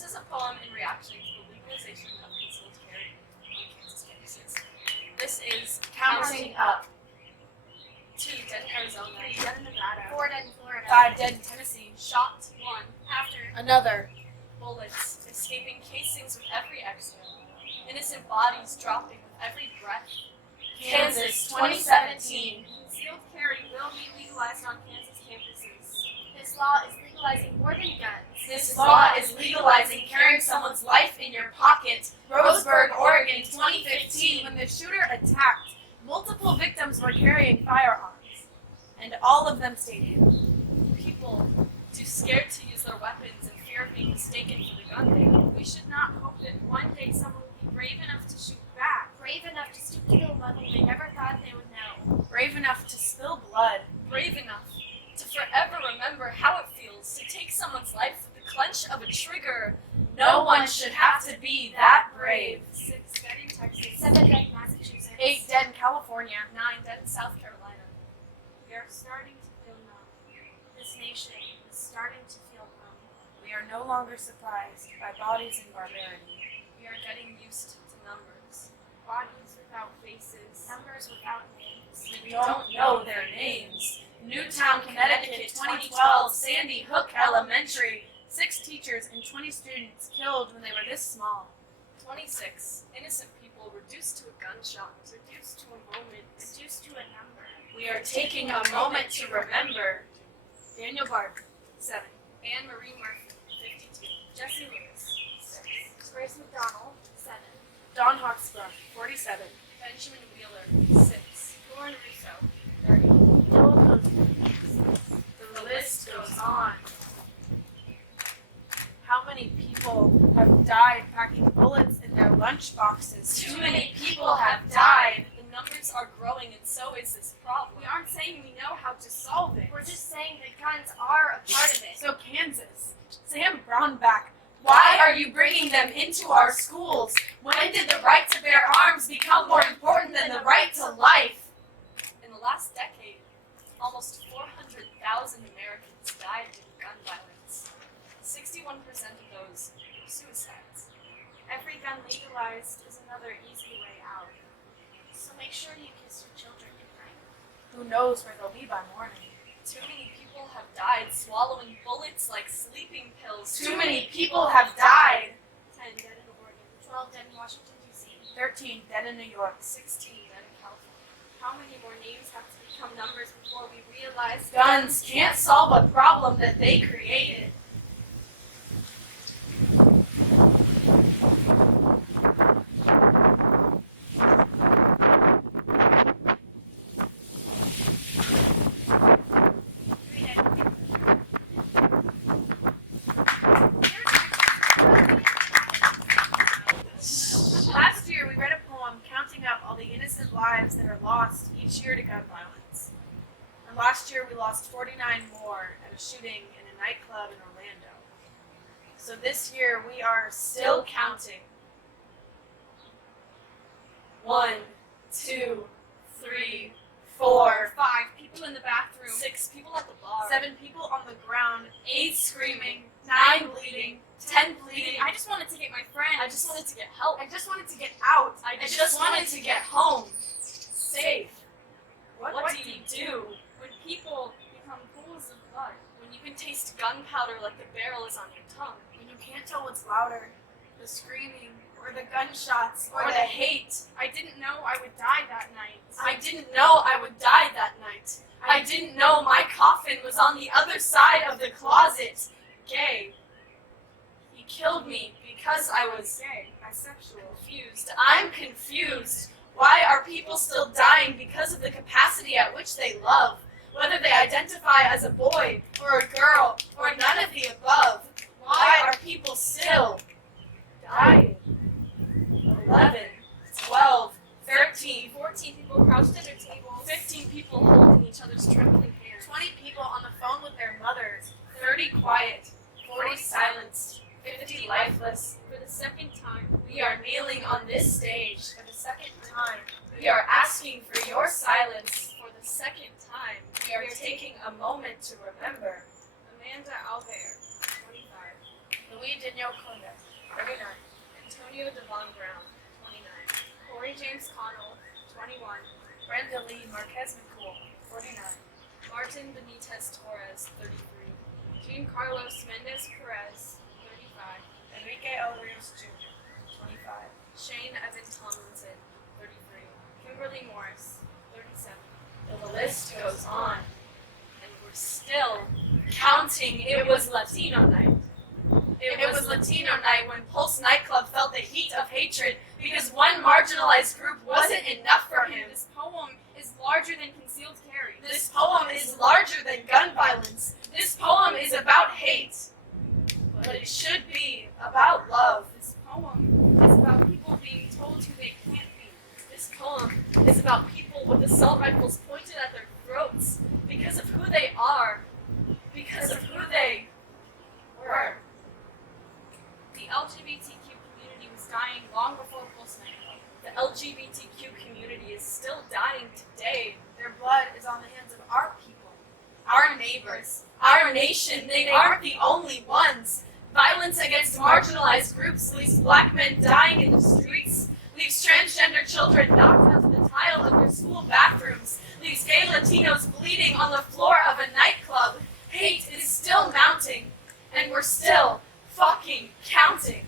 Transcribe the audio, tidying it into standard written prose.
This is a poem in reaction to the legalization of concealed carry on Kansas campuses. This is Counting Up. 2 dead in Arizona, 3 dead in Nevada, 4 dead in Florida, 5 dead in Tennessee, shot 1, after another, bullets escaping casings with every exhale, innocent bodies dropping with every breath. Kansas 2017. Concealed carry will be legalized on Kansas campuses. this law is legalizing more than guns. This law is legalizing carrying someone's life in your pocket. Roseburg, Oregon, 2015, when the shooter attacked, multiple victims were carrying firearms, and all of them stayed hidden. People too scared to use their weapons in fear of being mistaken for the gun man. We should not hope that one day someone will be brave enough to shoot back. Brave enough to stoop to the level they never thought they would know. Brave enough to spill blood. Brave enough to forever remember how it feels to take someone's life with the clench of a trigger. No one should have to be that brave. 6 dead in Texas. 7 dead in Massachusetts. 8 dead in California. 9 dead in South Carolina. We are starting to feel numb. This nation is starting to feel numb. We are no longer surprised by bodies in barbarity. We are getting used to numbers. Bodies without faces. Numbers without names. We don't know their names. Newtown, Connecticut, 2012, Sandy Hook Elementary. 6 teachers and 20 students killed when they were this small. 26 innocent people reduced to a gunshot. Reduced to a moment. Reduced to a number. We are taking a moment to remember. Daniel Bark, 7. Anne Marie Murphy, 52. Jesse Lewis. 6. Grace McDonald, 7. Dawn Hawksbrook, 47. Benjamin Wheeler, 6. Lauren Russo. 30. Joel Cosby, 6. The list goes on. How many people have died packing bullets in their lunch boxes? Too many people have died. The numbers are growing, and so is this problem. We aren't saying we know how to solve it. We're just saying that guns are a part of it. So Kansas, Sam Brownback, why are you bringing them into our schools? When did the right to bear arms become more important than the right to life? In the last decade, almost 400,000 Americans died due to gun violence. 61% of those were suicides. Every gun legalized is another easy way out. So make sure you kiss your children goodnight. Who knows where they'll be by morning? Too many people have died swallowing bullets like sleeping pills. Too many people have died. 10 dead in Oregon. 12 dead in Washington, D.C. 13 dead in New York. 16 dead in California. How many more names have to become numbers before we realize Guns can't solve a problem that they created. Last year, we read a poem counting up all the innocent lives that are lost each year to gun violence. And last year, we lost 49 more at a shooting in a nightclub in Orlando. So this year, we are still counting. 1, 2, 3, 4, 5 people in the bathroom. 6 people at the bar. 7 people on the ground, 8 screaming, 9 bleeding, 10 bleeding. I just wanted to get my friend. I just wanted to get help. I just wanted to get out. I just wanted to get home. Safe. What do you do when people become pools of blood? when you can taste gunpowder like the barrel is on your tongue? When you can't tell what's louder, the screaming, or the gunshots, or Or the the hate. I didn't know I would die that night. I didn't know I would die that night. I didn't know my coffin was on the other side of the closet. Gay. He killed me because I was gay, bisexual. confused. I'm confused. Why are people still dying because of the capacity at which they love? Whether they identify as a boy or a girl or none of the above. Why are people still dying? 11, 12, 13, 14 people crouched at their tables. 15 people holding each other's trembling hands. 20 people on the phone with their mothers, 30 quiet, 40 silenced, 50 lifeless. For the second time, We are kneeling on this stage. for the second time. We are asking for your silence for the second time. We are taking a moment to remember. Amanda Albert, 25. Louis Daniel Conde, 39. Antonio Devon Brown, 29. Corey James Connell, 21. Brenda Lee Marquez McCool, 49. Martin Benitez Torres, 33. Jean Carlos Mendez Perez, 35. Enrique L. Rios Jr., 25. Shane Evan Tomlinson, 33. Kimberly Morris, 37. The list goes on. And we're still counting. It was Latino night. It was Latino night when Pulse nightclub felt the heat of hatred because one marginalized group wasn't enough for him. This poem is larger than concealed carry. This poem is larger than gun violence. This poem is about hate. But it should be about love. This poem is about people being told who they can't be. This poem is about people with assault rifles pointed at their throats because of who they are, because of who they were. The LGBTQ community was dying long before Pulse nightclub. The LGBTQ community is still dying today. Their blood is on the hands of our people. Our neighbors, our nation, they aren't the only ones. Violence against marginalized groups leaves black men dying in the streets, leaves transgender children knocked onto the tile of their school bathrooms, leaves gay Latinos bleeding on the floor of a nightclub. Hate is still mounting, and we're still fucking counting.